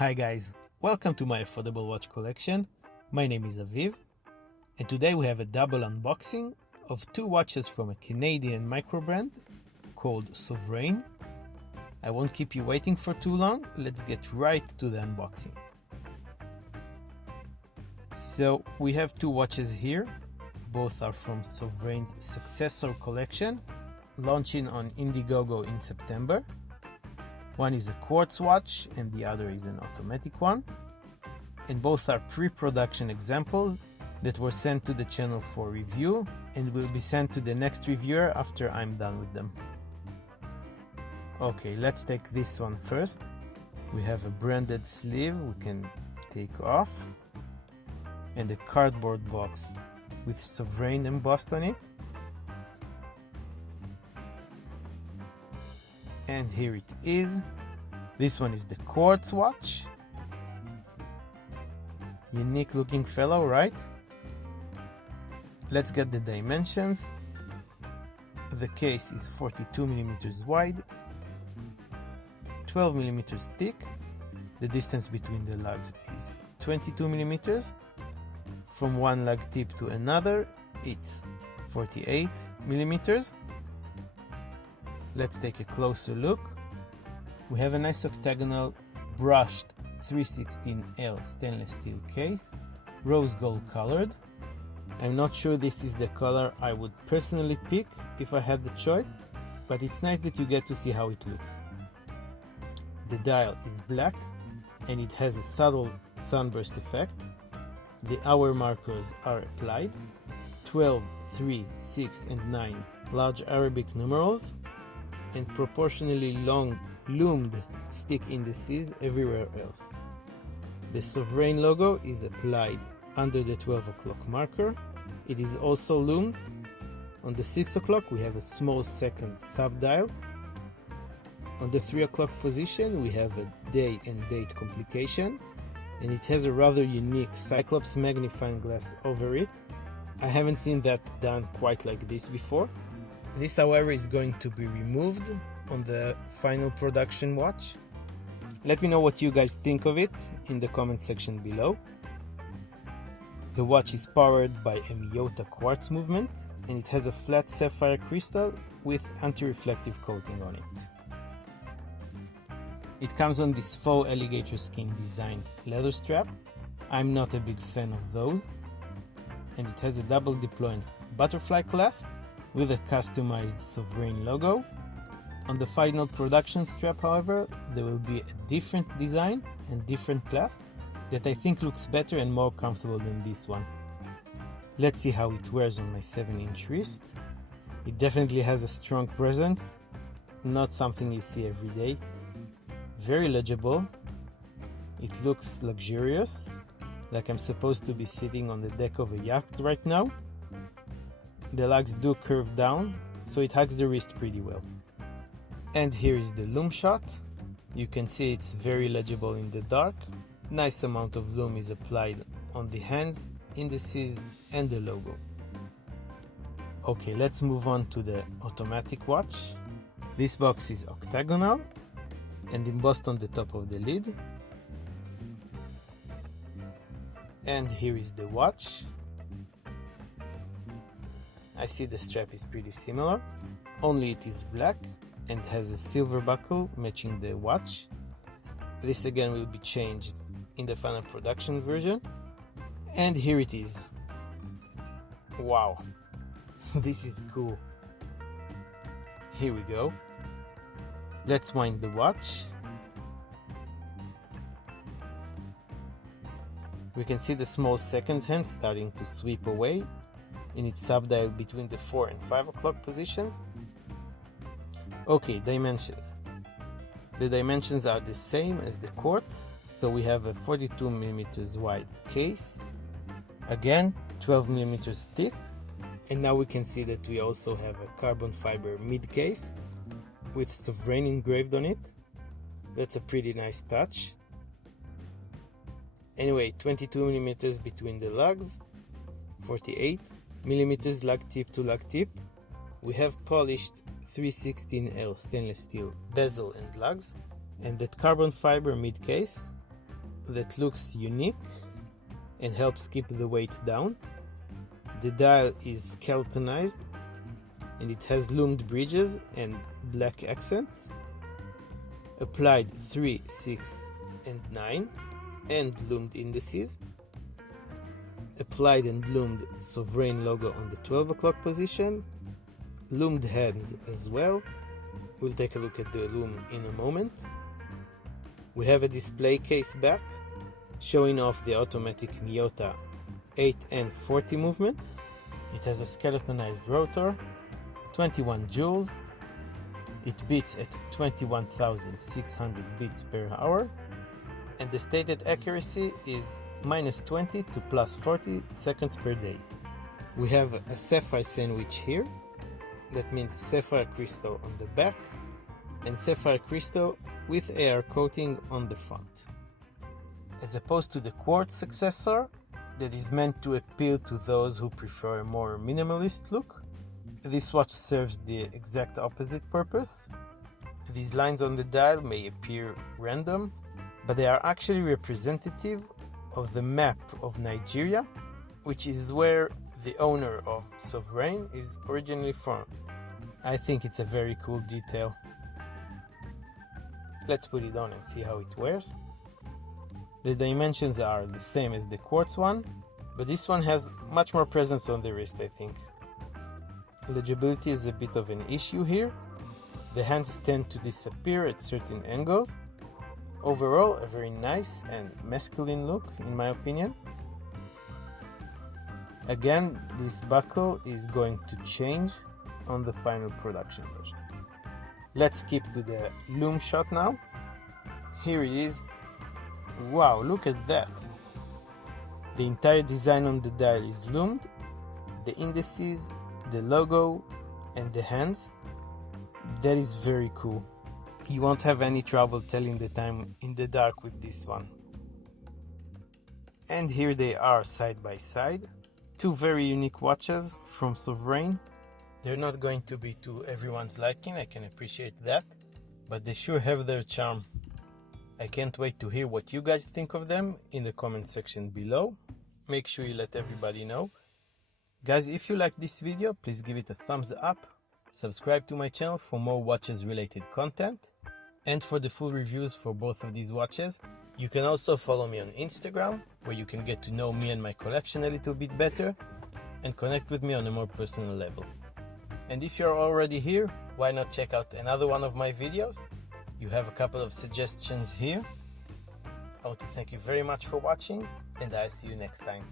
Hi guys, welcome to my affordable watch collection. My name is Aviv, and today we have a double unboxing of two watches from a Canadian microbrand called SOVRYGN. I won't keep you waiting for too long, let's get right to the unboxing. So we have two watches here, both are from SOVRYGN's Successor collection, launching on Indiegogo in September. One is a Quartz watch and the other is an automatic one. And both are pre-production examples that were sent to the channel for review and will be sent to the next reviewer after I'm done with them. Okay, let's take this one first. We have a branded sleeve we can take off and a cardboard box with SOVRYGN embossed on it. And here it is. This one is the Quartz watch. Unique looking fellow, right? Let's get the dimensions. The case is 42mm wide, 12mm thick. The distance between the lugs is 22mm. From one lug tip to another, it's 48mm. Let's take a closer look. We have a nice octagonal brushed 316L stainless steel case, rose gold colored. I'm not sure this is the color I would personally pick if I had the choice, but it's nice that you get to see how it looks. The dial is black and it has a subtle sunburst effect. The hour markers are applied, 12, 3, 6 and 9 large Arabic numerals, and proportionally long loomed stick indices everywhere else. The SOVRYGN logo is applied under the 12 o'clock marker. It is also loomed. On the 6 o'clock we have a small second sub-dial. On the 3 o'clock position we have a day and date complication, and it has a rather unique Cyclops magnifying glass over it. I haven't seen that done quite like this before. This, however, is going to be removed on the final production watch. Let me know what you guys think of it in the comment section below. The watch is powered by a Miyota quartz movement, and it has a flat sapphire crystal with anti-reflective coating on it. It comes on this faux alligator skin design leather strap. I'm not a big fan of those. And it has a double deploying butterfly clasp with a customized SOVRYGN logo. On the final production strap, however, there will be a different design and different clasp that I think looks better and more comfortable than this one. Let's see how it wears on my 7-inch wrist. It definitely has a strong presence, not something you see every day. Very legible. It looks luxurious, like I'm supposed to be sitting on the deck of a yacht right now. The lugs do curve down, so it hugs the wrist pretty well. And here is the lume shot. You can see it's very legible in the dark. Nice amount of lume is applied on the hands, indices and the logo. Okay, let's move on to the automatic watch. This box is octagonal and embossed on the top of the lid. And here is the watch. I see the strap is pretty similar, only it is black and has a silver buckle matching the watch. This again will be changed in the final production version. And here it is. Wow, this is cool. Here we go. Let's wind the watch. We can see the small seconds hand starting to sweep away in its sub-dial between the 4 and 5 o'clock positions. Okay, dimensions. The dimensions are the same as the Quartz, so we have a 42mm wide case, again 12mm thick, and now we can see that we also have a carbon fiber mid case with SOVRYGN engraved on it. That's a pretty nice touch. Anyway, 22mm between the lugs, 48mm lug tip to lug tip. We have polished 316L stainless steel bezel and lugs, and that carbon fiber mid case that looks unique and helps keep the weight down. The dial is skeletonized and it has loomed bridges and black accents. Applied 3, 6 and 9 and loomed indices. Applied and loomed SOVRYGN logo on the 12 o'clock position. Loomed hands as well. We'll take a look at the loom in a moment. We have a display case back showing off the automatic Miyota 8N40 movement. It has a skeletonized rotor, 21 joules. It beats at 21,600 beats per hour, and the stated accuracy is -20 to +40 seconds per day. We have a sapphire sandwich here. That means sapphire crystal on the back and sapphire crystal with AR coating on the front. As opposed to the Quartz Successor, that is meant to appeal to those who prefer a more minimalist look, this watch serves the exact opposite purpose. These lines on the dial may appear random, but they are actually representative of the map of Nigeria, which is where the owner of SOVRYGN is originally from. I think it's a very cool detail. Let's put it on and see how it wears. The dimensions are the same as the Quartz one, but this one has much more presence on the wrist, I think. Legibility is a bit of an issue here. The hands tend to disappear at certain angles. Overall, a very nice and masculine look, in my opinion. Again, this buckle is going to change on the final production version. Let's skip to the loom shot now. Here it is. Wow, look at that. The entire design on the dial is loomed. The indices, the logo, and the hands. That is very cool. You won't have any trouble telling the time in the dark with this one. And here they are side by side. Two very unique watches from SOVRYGN. They're not going to be to everyone's liking, I can appreciate that, but they sure have their charm. I can't wait to hear what you guys think of them in the comment section below. Make sure you let everybody know. Guys, if you like this video, please give it a thumbs up. Subscribe to my channel for more watches related content. And for the full reviews for both of these watches, you can also follow me on Instagram, where you can get to know me and my collection a little bit better and connect with me on a more personal level. And if you're already here, why not check out another one of my videos? You have a couple of suggestions here. I want to thank you very much for watching, and I'll see you next time.